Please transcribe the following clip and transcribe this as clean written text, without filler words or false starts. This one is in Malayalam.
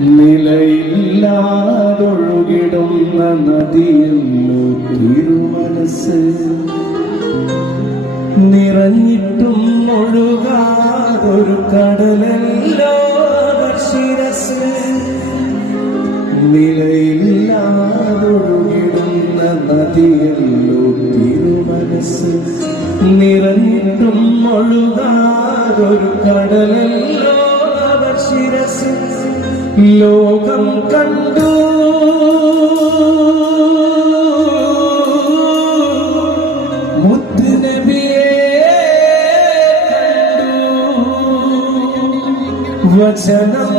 നിലയില്ലാതൊഴുകിടുന്ന നദിയല്ലോ തിരുമനസ്, നിറഞ്ഞിട്ടും ഒഴുകാതൊരു കടലല്ലോ ശിരസ്. നിലയില്ലാതൊഴുകിടുന്ന നദിയല്ലോ തിരുമനസ്, നിറഞ്ഞിട്ടും ഒഴുകാതൊരു കടലല്ലോ ശിരസ്. ലോകം കണ്ടു മുത്ത് നബിയെ കണ്ടു, വചനം